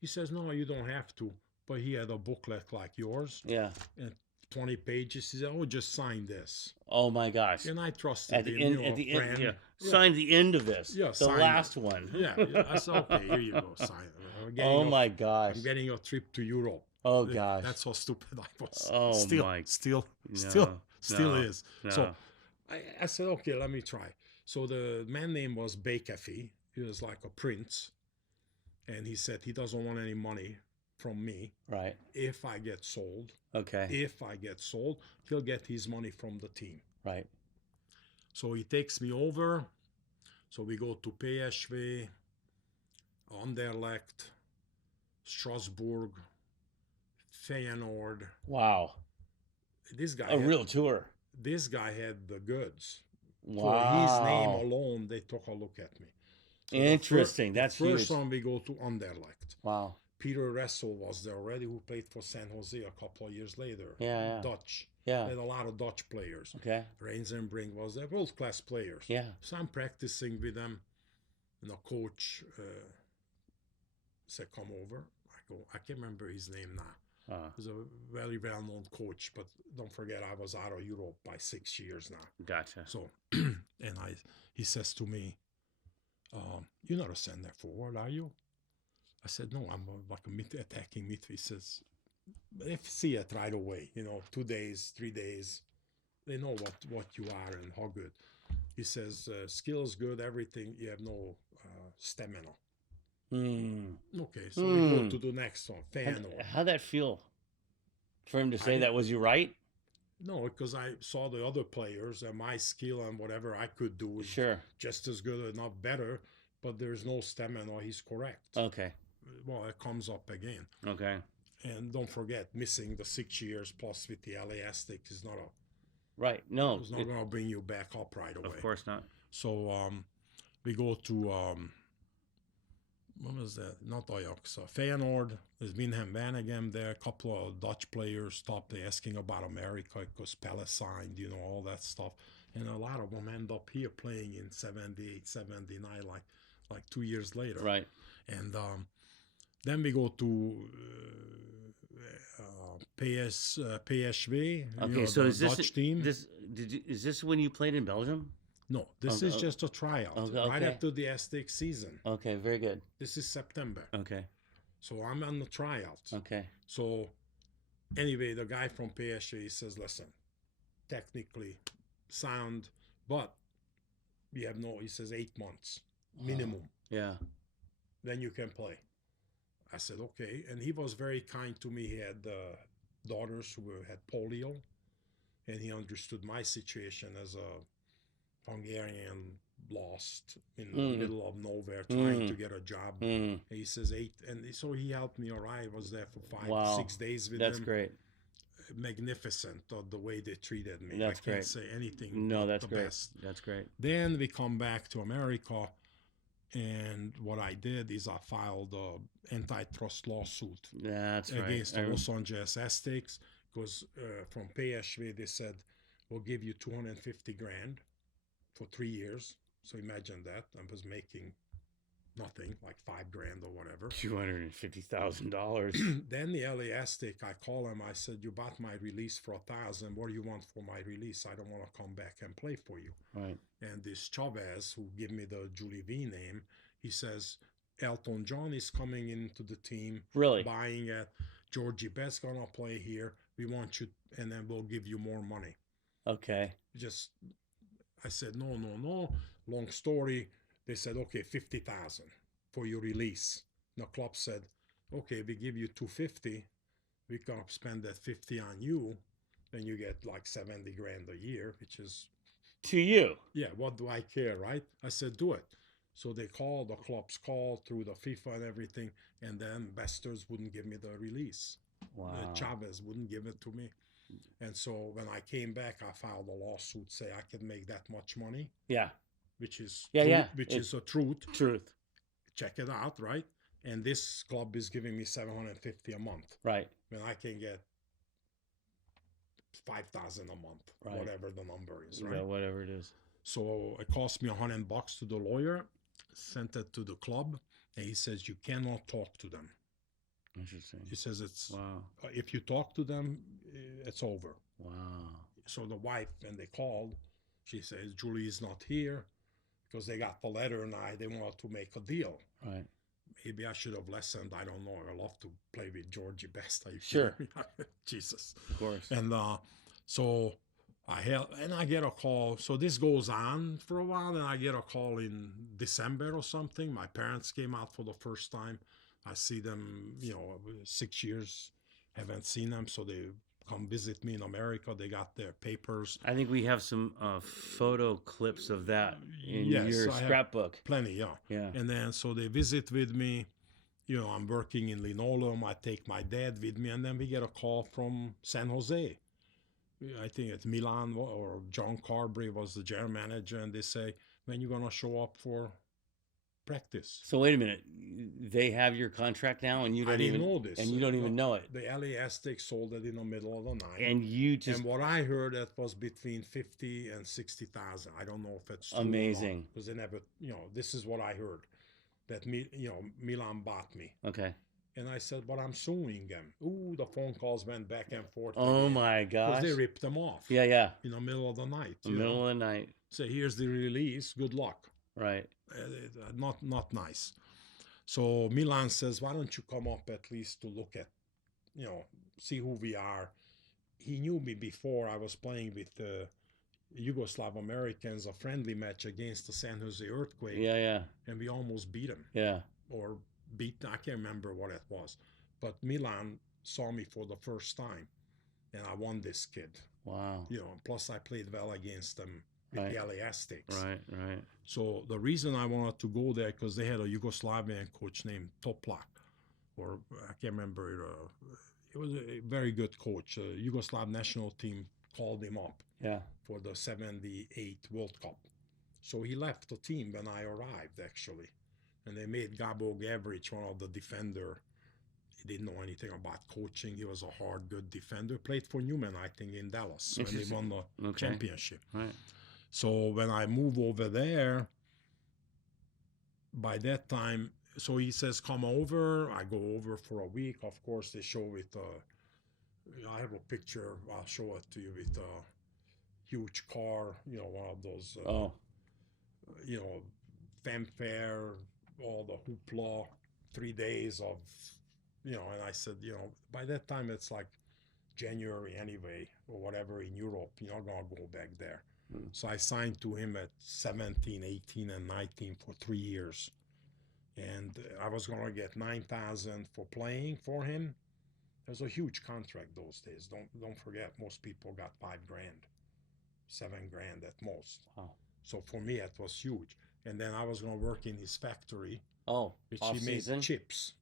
He says, no, you don't have to. But he had a booklet like yours, Yeah. and 20 pages. He said, oh, just sign this. Oh my gosh. And I trusted At the him. end. You know, At the friend. end. Yeah. Yeah. Sign the end of this. Yeah, The sign last it. one. Yeah. I said, okay, here you go. Sign it. Oh my gosh. I'm getting a trip to Europe. Oh gosh. That's how stupid I was. Oh still, my. Still No, is. no. So I said, okay, let me try. So the man name was Bakefi. He was like a prince, and he said he doesn't want any money from me Right. if I get sold. Okay. If I get sold, he'll get his money from the team. Right. So he takes me over. So we go to PSV, Anderlecht, Strasbourg, Feyenoord. Wow. This guy A real tour. this guy had the goods. For his name Wow. alone, they took a look at me. So Interesting. That's the first huge. time we go to Anderlecht. Wow. Peter Ressel was there already, who played for San Jose a couple of years later. Yeah. Dutch. Yeah. They had a lot of Dutch players. Okay. Reinzenbrink was there, world-class players. Yeah. So I'm practicing with them, and the coach said, "Come over." I go, I can't remember his name now. He's a very well-known coach, but don't forget I was out of Europe by 6 years now. Gotcha. So, and he says to me, "You're not a center forward, are you?" I said, "No, I'm like a attacking midfield." He says, "If see it right away, 2 days, 3 days, they know what you are and how good." He says, "Skills good, everything. You have no stamina." Okay, so we go to the next one. How'd that feel for him to say that? Was you right? No, because I saw the other players and my skill and whatever I could do is just as good, if not better, but there's no stamina. He's correct. Okay. Well, it comes up again. Okay. And don't forget, missing the 6 years plus with the LA Aztecs is not right. No, it's not going to bring you back up right away. Of course not. So we go to what was that? Not Ajax. Feyenoord. There's Winham Van there. A couple of Dutch players stopped asking about America because Pele signed, all that stuff. And a lot of them end up here playing in 78, 79, like 2 years later. Right. And then we go to PSV. Okay, so is this Dutch team? Is this when you played in Belgium? No, this is just a tryout. Right after the Aztec season. Okay, very good. This is September. Okay. So I'm on the tryout. Okay. So anyway, the guy from PSV says, "Listen, technically sound, but we have he says 8 months minimum. Yeah. Then you can play." I said, "Okay." And he was very kind to me. He had daughters who had polio, and he understood my situation as a Hungarian lost in the middle of nowhere trying to get a job. He says 8, and so he helped me. All right, I was there for 5, 6 days with him. That's great. Magnificent the way they treated me. That's I can't great. say anything. No, but that's the great. best. That's great. Then we come back to America, and what I did is I filed an antitrust lawsuit That's against right. the Los Angeles Aztecs because from PSV they said, "We'll give you 250 grand for 3 years." So imagine that. I was making nothing, like 5 grand or whatever. $250,000. Then the LA Aztec, I call him. I said, "You bought my release for 1,000. What do you want for my release? I don't want to come back and play for you." Right. And this Chavez, who gave me the Juli Veee name, he says, "Elton John is coming into the team. Really? Buying it. Georgie Best's gonna play here. We want you, and then we'll give you more money." Okay. I said, no. Long story. They said, "Okay, 50,000 for your release." The club said, "Okay, we give you 250. We can spend that 50 on you. Then you get like 70 grand a year," which is to you. Yeah, what do I care, right? I said, "Do it." So the clubs called through the FIFA and everything, and the investors wouldn't give me the release. Wow. Chavez wouldn't give it to me. And so when I came back, I filed a lawsuit, say I can make that much money. Yeah. Which is Which is a truth. Truth. Check it out, right? And this club is giving me $750 a month. Right. When I can get 5,000 a month, right. Whatever the number is, right? Yeah, whatever it is. So it cost me $100 to the lawyer, sent it to the club, and he says you cannot talk to them. Interesting. He says it's wow. If you talk to them, it's over. Wow. So the wife, when they called, she says Julie is not here because they got the letter and they wanted to make a deal. Right. Maybe I should have listened. I don't know. I love to play with Georgie Best. Sure. Jesus. Of course. And so I get a call. So this goes on for a while, and I get a call in December or something. My parents came out for the first time. I see them, 6 years, haven't seen them, so they come visit me in America. They got their papers. I think we have some photo clips of that in Yes, your I have scrapbook. plenty, yeah. Yeah. And then so they visit with me. I'm working in linoleum. I take my dad with me, and then we get a call from San Jose. I think it's Milan or John Carberry was the general manager, and they say, when you gonna show up for practice? So wait a minute. They have your contract now, and you I don't didn't even know this. and you don't even know it. The LA Aztecs sold it in the middle of the night. And you just And what I heard, that was between 50 and 60,000. I don't know if it's true amazing. because they never, this is what I heard, that Milan bought me. Okay. And I said, but I'm suing them. Ooh, the phone calls went back and forth. Oh my gosh. Because they ripped them off. Yeah, yeah. In the middle of the night. The middle of the night. Say, here's the release. Good luck. Right. Not nice. So Milan says, why don't you come up at least to look at, see who we are. He knew me before. I was playing with the Yugoslav Americans, a friendly match against the San Jose Earthquake. Yeah, yeah. And we almost beat him. Yeah. Or I can't remember what it was. But Milan saw me for the first time. And I won this kid. Wow. Plus I played well against them with the LA Aztecs. Right, right. So the reason I wanted to go there, because they had a Yugoslavian coach named Toplak, or I can't remember. He was a very good coach. Yugoslav national team called him up for the 78 World Cup. So he left the team when I arrived, actually. And they made Gabo Gavric one of the defender. He didn't know anything about coaching. He was a hard, good defender. Played for Newman, I think, in Dallas when they won the championship. Right. So when I move over there, by that time, so he says, come over. I go over for a week. Of course, they show it. I have a picture. I'll show it to you with a huge car, one of those, fanfare, all the hoopla, 3 days of, and I said, by that time, it's like January anyway, or whatever in Europe. You're not going to go back there. So I signed to him at 17, 18, and 19 for 3 years. And I was going to get 9,000 for playing for him. It was a huge contract those days. Don't forget, most people got $5,000, $7,000 at most. Wow. So for me, it was huge. And then I was going to work in his factory. Oh, which off he made season? chips,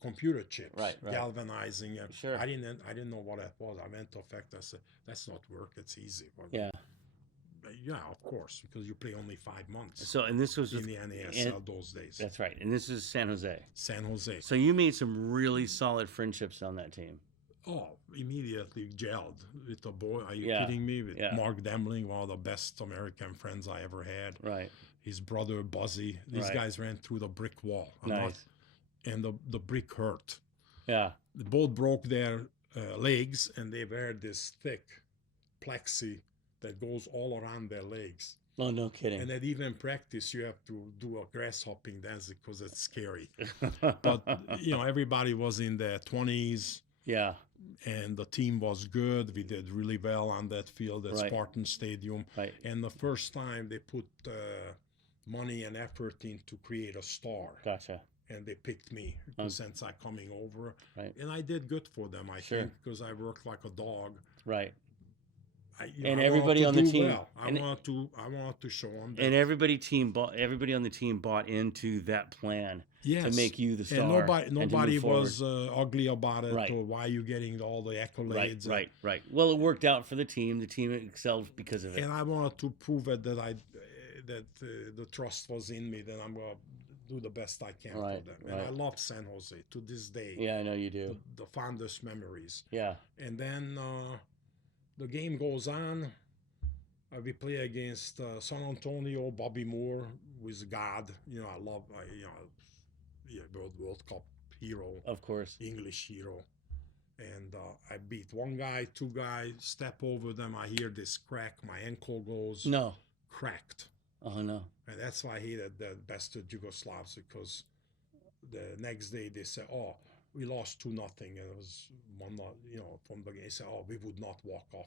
computer chips, right. galvanizing. And sure. I didn't know what that was. I went to a factory. I said, that's not work. It's easy. But yeah. Yeah, of course, because you play only 5 months. So, and this was in the NASL those days. That's right. And this is San Jose. San Jose. So you made some really solid friendships on that team. Oh, immediately gelled with the boy. Are you kidding me? With Mark Demling, one of the best American friends I ever had. Right. His brother, Buzzy. These guys ran through the brick wall. Nice. And the brick hurt. Yeah. They both broke their legs, and they wear this thick plexi that goes all around their legs. Oh, no kidding. And at even practice, you have to do a grass hopping dance because it's scary. But, everybody was in their 20s. Yeah. And the team was good. We did really well on that field at Spartan Stadium. Right. And the first time they put money and effort in to create a star. Gotcha. And they picked me since I coming over. Right. And I did good for them, I think, because I worked like a dog. Right. And everybody on the team, well. I want to show them. And everybody on the team bought into that plan to make you the star. And nobody was ugly about it, or why you getting all the accolades. Right. Well, it worked out for the team. The team excelled because of it. And I wanted to prove it that the trust was in me. That I'm gonna do the best I can for them. And I love San Jose to this day. Yeah, I know you do. The fondest memories. Yeah. And then the game goes on. We play against San Antonio, Bobby Moore, who is God. I love, World Cup hero. Of course. English hero. And I beat one guy, two guys, step over them. I hear this crack. My ankle goes cracked. Oh, no. And that's why I hated the bastard Yugoslavs, because the next day they said, oh, we lost 2-0, and it was one, from the game. They said, oh, we would not walk off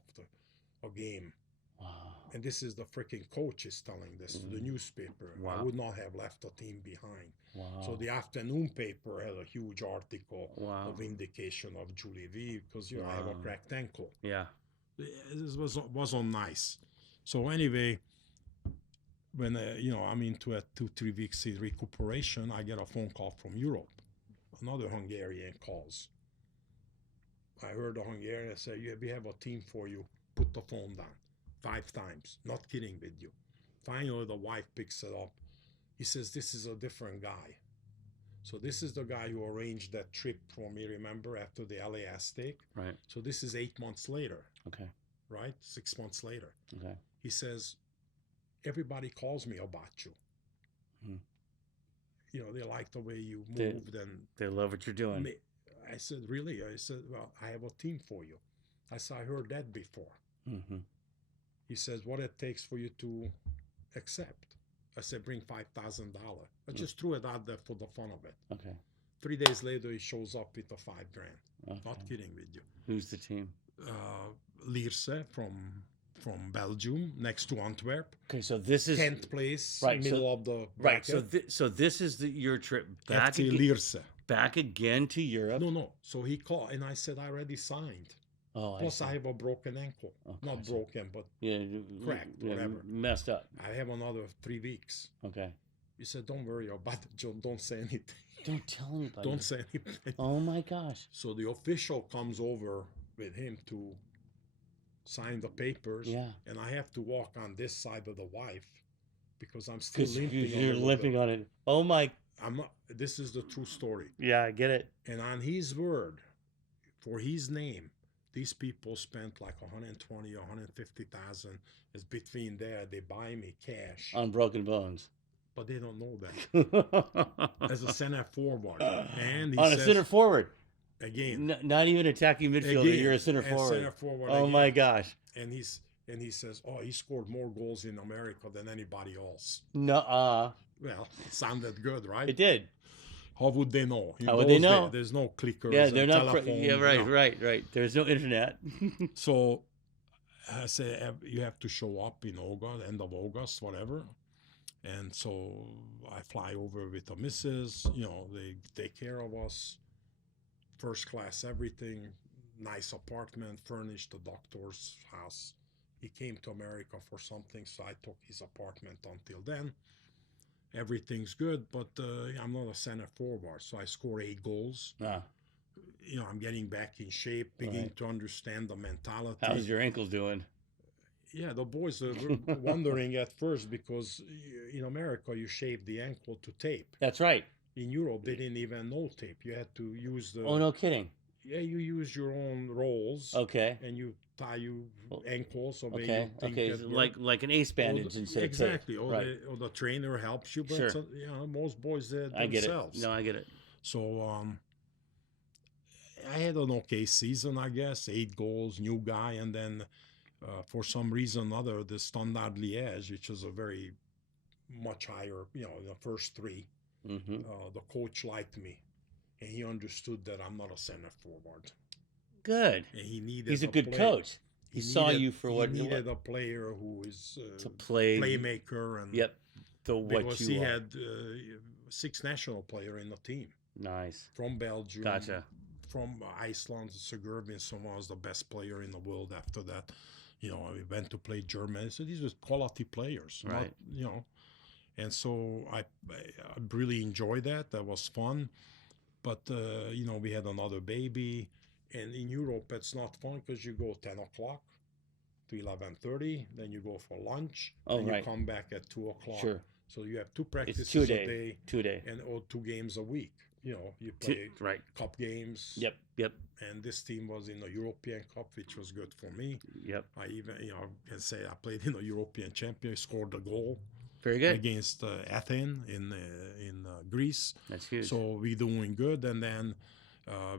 a game. Wow. And this is the freaking coach is telling this to the newspaper. I Wow. would not have left the team behind. So Wow. the afternoon paper had a huge article Wow. of vindication of Juli Veee because I have a Wow. cracked ankle. Yeah. This was on nice. So anyway, when I'm into a 2-3 weeks recuperation, I get a phone call from Europe. Another Hungarian calls. I heard the Hungarian say, "Yeah, we have a team for you. Put the phone down." 5 times. Not kidding with you. Finally, the wife picks it up. He says, "This is a different guy." So this is the guy who arranged that trip for me, remember, after the LA Aztec. Right. So this is 8 months later, Okay. right? 6 months later. Okay. He says, "Everybody calls me about you. Hmm. They like the way you They, moved." And they love what you're doing. I said, "Really?" I said, "Well, I have a team for you." I said, "I heard that before." Mm-hmm. He says, "What it takes for you to accept?" I said, "Bring $5,000. I just threw it out there for the fun of it. Okay. 3 days later, he shows up with the $5,000. Okay. Not kidding with you. Who's the team? Lierse from Belgium, next to Antwerp. Okay, so this is 10th place, right, middle of the right. bracket. So this is your trip back FC again, Lierse. back again to Europe. No. So he called, and I said, "I already signed. Oh, Plus, I I have a broken ankle. Okay, Not broken, but yeah, cracked, yeah, whatever. messed up. I have another 3 weeks." Okay. He said, "Don't worry about it, John. Don't say anything. Don't tell anybody. Don't say anything." Oh my gosh. So the official comes over with him to sign the papers. Yeah. And I have to walk on this side of the wife because I'm still Because limping. you're limping on it. Oh my. I'm not. This is the true story. Yeah, I get it. And on his word, for his name, these people spent like 120 or 150,000. It's between there. They buy me cash, On broken bones. but they don't know that. As a center forward, and he On says, a center forward. again, Not even attacking midfielder. again, You're a center and forward. center forward Oh again. my gosh. And he says, "Oh, he scored more goals in America than anybody else." No. Well, it sounded good, right? It did. How would they know? How would they know? There's no clickers. Yeah, they're and not. telephone, Yeah, right, no. right. There's no internet. So I say, "You have to show up in August, end of August, whatever." And so I fly over with the missus. They take care of us, first class, everything, nice apartment, furnished, the doctor's house. He came to America for something, so I took his apartment until then. Everything's good, but I'm not a center forward, so I score 8 goals. Ah, I'm getting back in shape, beginning Right. to understand the mentality. how's your ankle doing? Yeah, the boys were wondering at first because in America you shave the ankle to tape. That's right. In Europe, they didn't even know tape. You had to use the. Oh, no kidding. Yeah, you use your own rolls. Okay. And you tie your ankles so Okay. you think Okay. that So work. like an ace bandage instead of Exactly. tape. Or, Right. or the trainer helps you, but Sure. most boys did I get it. themselves. No, I get it. So I had an okay season, I guess. 8 goals, new guy, and then for some reason or other, the Standard Liège, which is a very much higher, the first 3, Mm-hmm. the coach liked me, and he understood that I'm not a center forward, Good. and he needed. He's a good player. coach. He saw you for what he you needed a player who is to play. playmaker, and Yep. The what because you he are. had 6 national player in the team Nice. from Belgium, Gotcha. from Iceland. Sigurvinsson was the best player in the world. After that, we went to play Germany. So these were quality players, Right. Not. And so I really enjoyed that. That was fun. But, we had another baby. And in Europe, it's not fun because you go 10 o'clock to 11:30. Then you go for lunch. Oh, and right. you come back at 2 o'clock. Sure. So you have 2 practices It's 2 a day. day 2 day. and 2 games a week. You play Right. cup games. Yep. And this team was in the European Cup, which was good for me. Yep. I even, can say I played in the European Champion, scored a goal Very good. against Athens in Greece. That's huge. So we're doing good. And then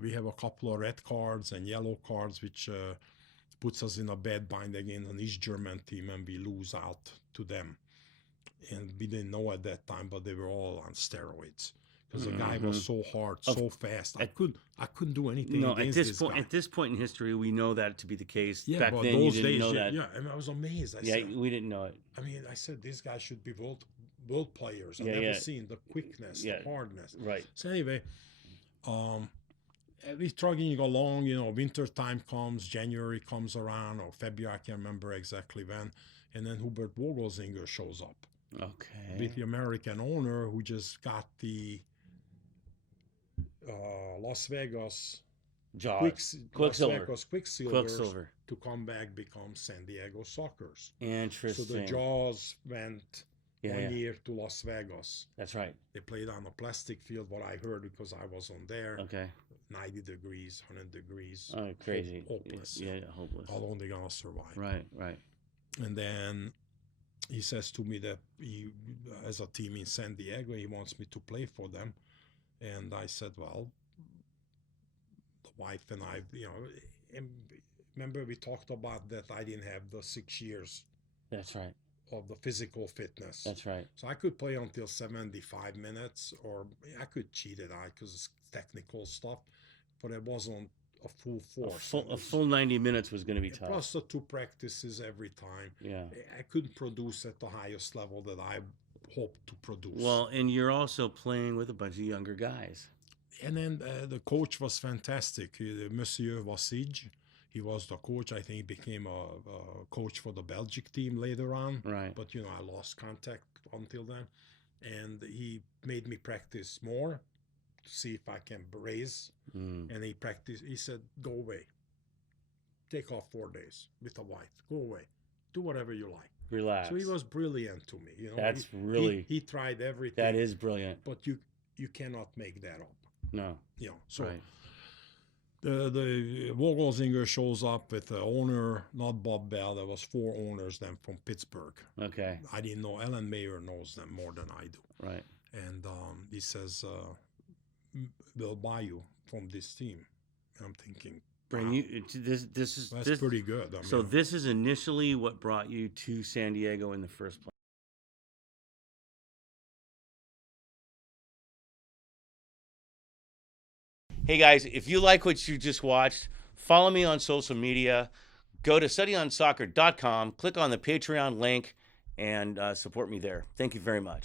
we have a couple of red cards and yellow cards, which puts us in a bad bind against an East German team, and we lose out to them. And we didn't know at that time, but they were all on steroids. because the guy was so hard, Of- so fast. I at- couldn't do anything No, against this guy. at this point in history, we know that to be the case. Yeah, Back but then, you those didn't days, know yeah, that. yeah, and I was amazed. Yeah, we didn't know it. I mean, I said this guy should be world players. I've Yeah, never yeah. seen the quickness, Yeah. the hardness. Right. So anyway, we're trucking along. Winter time comes, January comes around, or February. I can't remember exactly when. And then Hubert Vogelsinger shows up Okay. with the American owner who just got the Las Vegas Jaws. Quicksilver Quicksilver. to come back become San Diego Sockers. So Interesting. the Jaws went Yeah, 1 yeah. year to Las Vegas. That's right. They played on a plastic field, what I heard because I wasn't there. Okay. 90 degrees, 100 degrees. Oh, crazy. Hopeless. Yeah, hopeless. How long they gonna survive? Right, right. And then he says to me that he, as a team in San Diego, he wants me to play for them. And I said, well, the wife and I, and remember we talked about that I didn't have the 6 years That's right. of the physical fitness. That's right. So I could play until 75 minutes, or I could cheat it out because it's technical stuff, but it wasn't a full force. A full 90 minutes was going to be tough. Plus the 2 practices every time. Yeah. I couldn't produce at the highest level that I hoped to produce. Well, and you're also playing with a bunch of younger guys. And then the coach was fantastic. Monsieur Vasij, he was the coach. I think he became a coach for the Belgic team later on. Right. But, I lost contact until then. And he made me practice more to see if I can raise. Mm. And he said, go away. Take off 4 days with a wife. Go away. Do whatever you like. Relax. So he was brilliant to me. That's he, really... He tried everything. That is brilliant. But you cannot make that up. No. So right. the Vogelsinger shows up with the owner, not Bob Bell. There was 4 owners then from Pittsburgh. Okay. I didn't know. Ellen Mayer knows them more than I do. Right. And he says, we'll buy you from this team. And I'm thinking, Bring wow, you this is that's pretty good. I so mean, this is initially what brought you to San Diego in the first place. Hey guys, if you like what you just watched, follow me on social media. Go to studyonsoccer.com, click on the Patreon link, and support me there. Thank you very much.